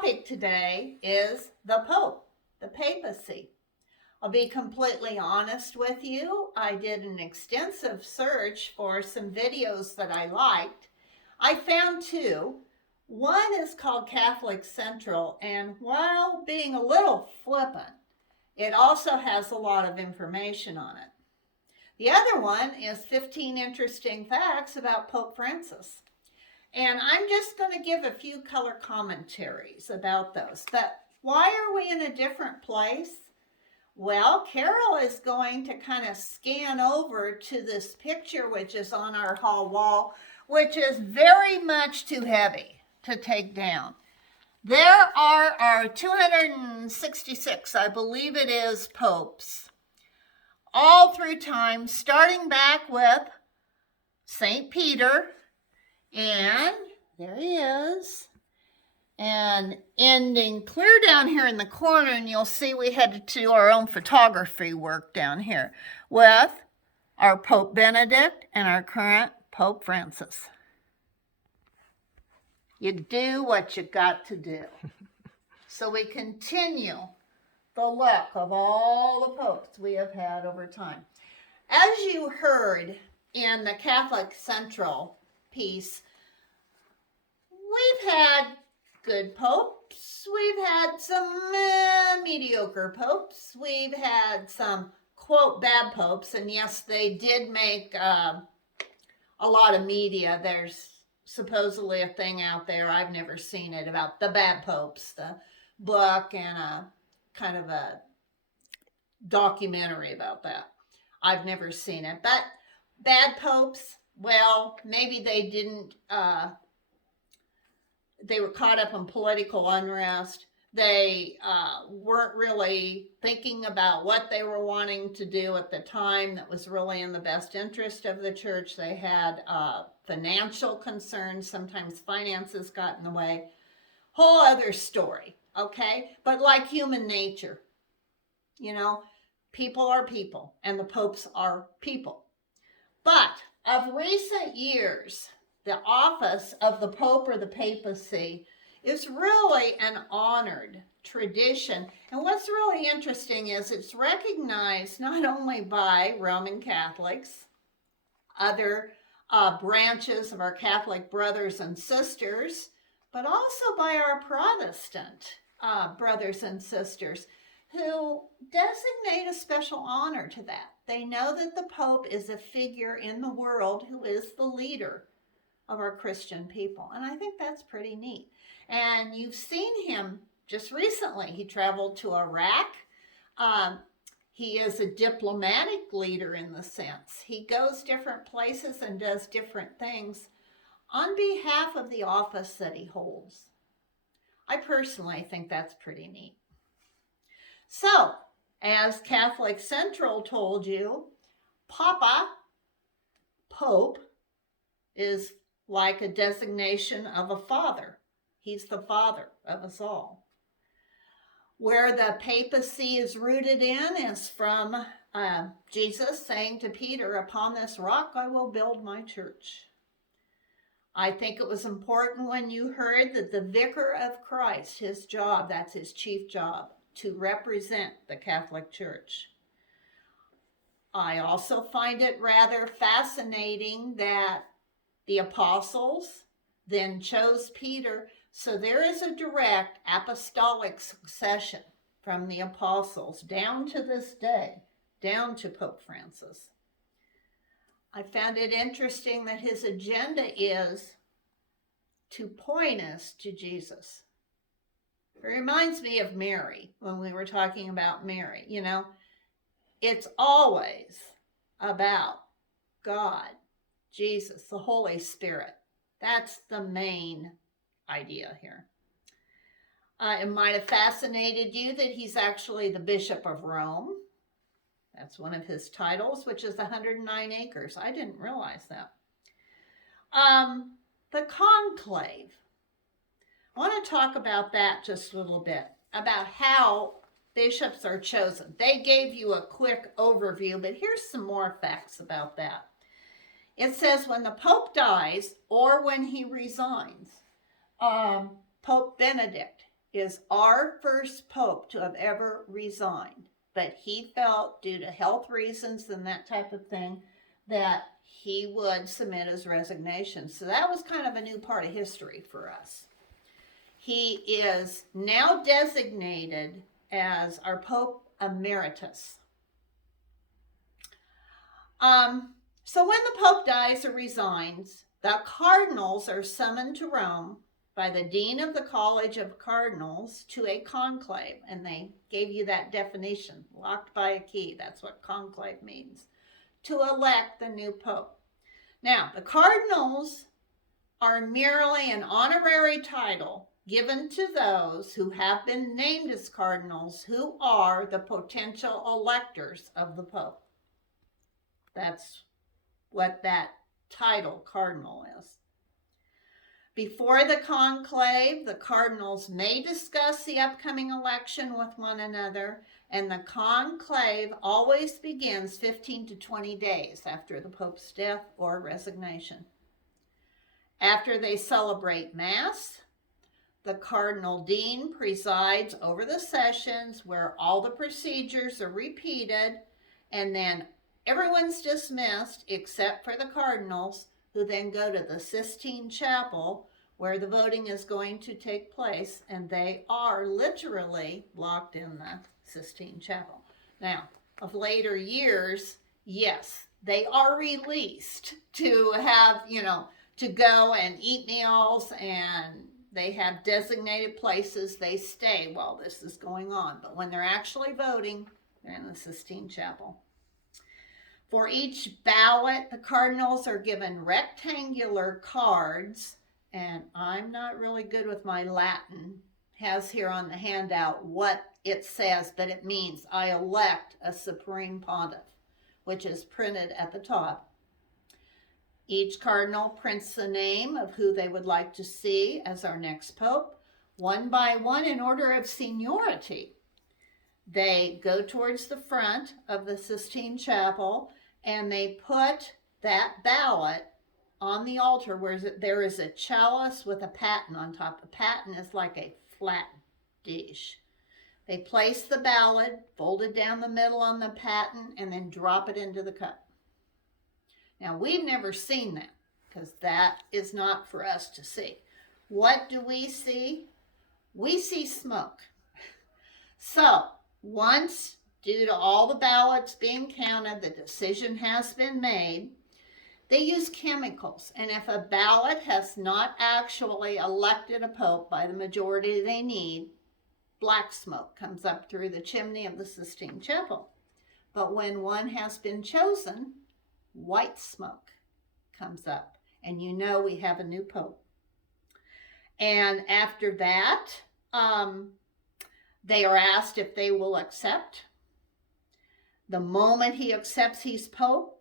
topic today is the Pope, the papacy. I'll be completely honest with you. I did an extensive search for some videos that I liked. I found two. One is called Catholic Central, and while being a little flippant, it also has a lot of information on it. The other one is 15 interesting facts about Pope Francis. And I'm just going to give a few color commentaries about those. But why are we in a different place? Well, Carol is going to kind of scan over to this picture, which is on our hall wall, which is very much too heavy to take down. There are our 266, I believe it is, popes, all through time, starting back with St. Peter, and there he is, and ending clear down here in the corner, and you'll see we had to do our own photography work down here with our Pope Benedict and our current Pope Francis. You do what you got to do. So we continue the look of all the popes we have had over time. As you heard in the Catholic Central piece, we've had good popes, we've had some mediocre popes, we've had some, quote, bad popes, and yes, they did make a lot of media. There's supposedly a thing out there, I've never seen it, about the bad popes, the book, and a kind of a documentary about that. I've never seen it. But bad popes, well, maybe they didn't, they were caught up in political unrest. They weren't really thinking about what they were wanting to do at the time that was really in the best interest of the church. They had financial concerns. Sometimes finances got in the way. Whole other story, okay? But like human nature, you know, people are people, and the popes are people. But of recent years, the office of the Pope or the papacy is really an honored tradition. And what's really interesting is it's recognized not only by Roman Catholics, other branches of our Catholic brothers and sisters, but also by our Protestant brothers and sisters who designate a special honor to that. They know that the Pope is a figure in the world who is the leader of our Christian people. And I think that's pretty neat. And you've seen him just recently. He traveled to Iraq. He is a diplomatic leader in the sense. He goes different places and does different things on behalf of the office that he holds. I personally think that's pretty neat. So, as Catholic Central told you, Papa, Pope, is like a designation of a father. He's the father of us all. Where the papacy is rooted in is from Jesus saying to Peter, "Upon this rock I will build my church." I think it was important when you heard that the vicar of Christ, his job, that's his chief job, to represent the Catholic Church. I also find it rather fascinating that the apostles then chose Peter, so there is a direct apostolic succession from the apostles down to this day, down to Pope Francis. I found it interesting that his agenda is to point us to Jesus. It reminds me of Mary when we were talking about Mary. You know, it's always about God, Jesus, the Holy Spirit. That's the main idea here. It might have fascinated you that he's actually the Bishop of Rome. That's one of his titles, which is 109 acres. I didn't realize that. The conclave. I want to talk about that just a little bit, about how bishops are chosen. They gave you a quick overview, but here's some more facts about that. It says when the Pope dies or when he resigns, Pope Benedict is our first pope to have ever resigned. But he felt, due to health reasons and that type of thing, that he would submit his resignation. So that was kind of a new part of history for us. He is now designated as our Pope Emeritus. So when the Pope dies or resigns, the cardinals are summoned to Rome by the Dean of the College of Cardinals to a conclave. And they gave you that definition, locked by a key. That's what conclave means. To elect the new Pope. Now, the cardinals are merely an honorary title given to those who have been named as cardinals who are the potential electors of the Pope. That's what that title, cardinal, is. Before the conclave, the cardinals may discuss the upcoming election with one another, and the conclave always begins 15 to 20 days after the Pope's death or resignation. After they celebrate Mass, the Cardinal Dean presides over the sessions where all the procedures are repeated, and then everyone's dismissed except for the cardinals, who then go to the Sistine Chapel where the voting is going to take place, and they are literally locked in the Sistine Chapel. Now, of later years, yes, they are released to have, to go and eat meals, and they have designated places they stay while this is going on. But when they're actually voting, they're in the Sistine Chapel. For each ballot, the cardinals are given rectangular cards, and I'm not really good with my Latin. It has here on the handout what it says, but it means I elect a supreme pontiff, which is printed at the top. Each cardinal prints the name of who they would like to see as our next pope, one by one in order of seniority. They go towards the front of the Sistine Chapel, and they put that ballot on the altar where there is a chalice with a paten on top. A paten is like a flat dish. They place the ballot folded down the middle on the paten and then drop it into the cup. Now, we've never seen that because that is not for us to see. What do we see? We see smoke. So, once, due to all the ballots being counted, the decision has been made, they use chemicals. And if a ballot has not actually elected a pope by the majority they need, black smoke comes up through the chimney of the Sistine Chapel. But when one has been chosen, white smoke comes up. And you know we have a new pope. And after that, they are asked if they will accept. The moment he accepts he's pope,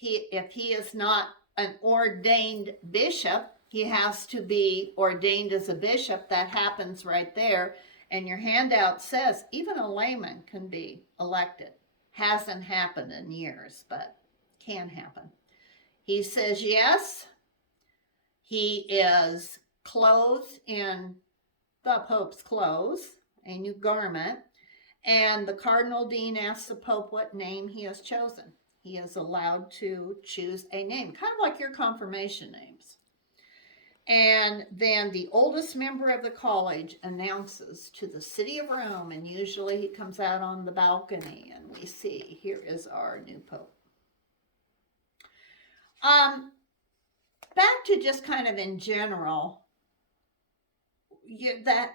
if he is not an ordained bishop, he has to be ordained as a bishop. That happens right there. And your handout says even a layman can be elected. Hasn't happened in years, but can happen. He says yes. He is clothed in the Pope's clothes, a new garment, and the Cardinal Dean asks the Pope what name he has chosen. He is allowed to choose a name, kind of like your confirmation names. And then the oldest member of the college announces to the city of Rome, and usually he comes out on the balcony, and we see, here is our new Pope. Back to just kind of in general, that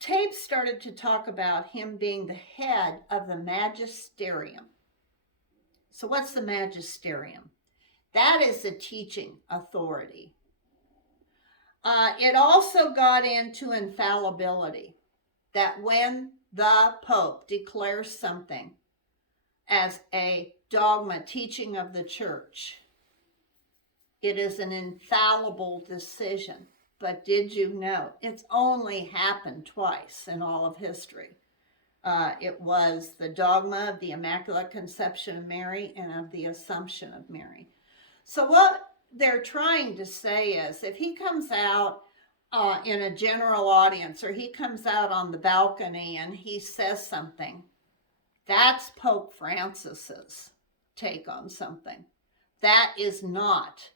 tape started to talk about him being the head of the magisterium. So what's the magisterium? That is the teaching authority. It also got into infallibility, that when the Pope declares something as a dogma, teaching of the church, it is an infallible decision. But did you know it's only happened twice in all of history? It was the dogma of the Immaculate Conception of Mary and of the Assumption of Mary. So what they're trying to say is, if he comes out in a general audience, or he comes out on the balcony and he says something, that's Pope Francis's take on something. That is not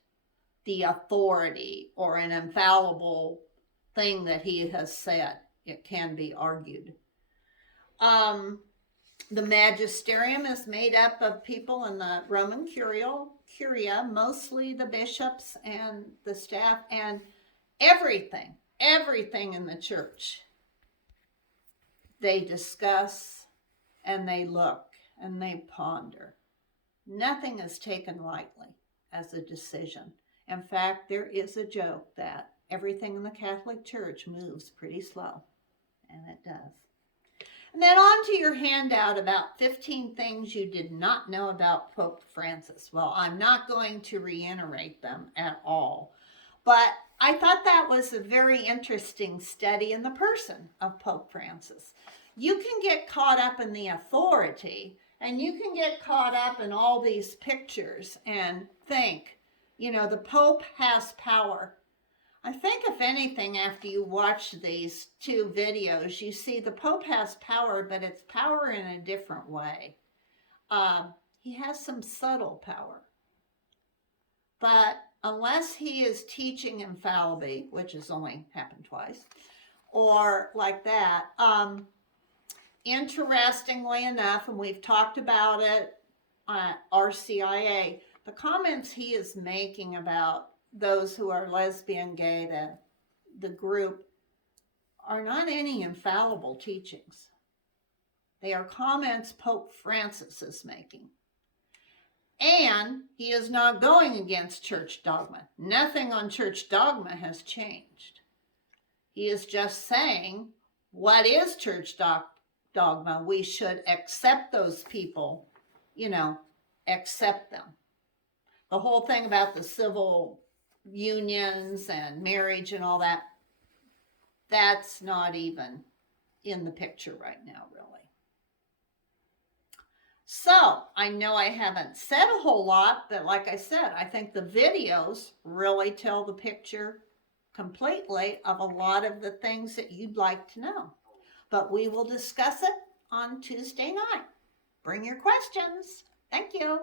the authority or an infallible thing that he has said. It can be argued. The magisterium is made up of people in the Roman Curia, mostly the bishops and the staff, and everything in the church. They discuss and they look and they ponder. Nothing is taken lightly as a decision. In fact, there is a joke that everything in the Catholic Church moves pretty slow, and it does. And then on to your handout about 15 things you did not know about Pope Francis. Well, I'm not going to reiterate them at all, but I thought that was a very interesting study in the person of Pope Francis. You can get caught up in the authority, and you can get caught up in all these pictures and think, the Pope has power. I think, if anything, after you watch these two videos, you see the Pope has power, but it's power in a different way. He has some subtle power. But unless he is teaching infallibly, which has only happened twice, or like that, interestingly enough, and we've talked about it at RCIA, the comments he is making about those who are lesbian, gay, the group, are not any infallible teachings. They are comments Pope Francis is making. And he is not going against church dogma. Nothing on church dogma has changed. He is just saying, what is church dogma? We should accept those people, accept them. The whole thing about the civil unions and marriage and all that, that's not even in the picture right now, really. So I know I haven't said a whole lot, but like I said, I think the videos really tell the picture completely of a lot of the things that you'd like to know. But we will discuss it on Tuesday night. Bring your questions. Thank you.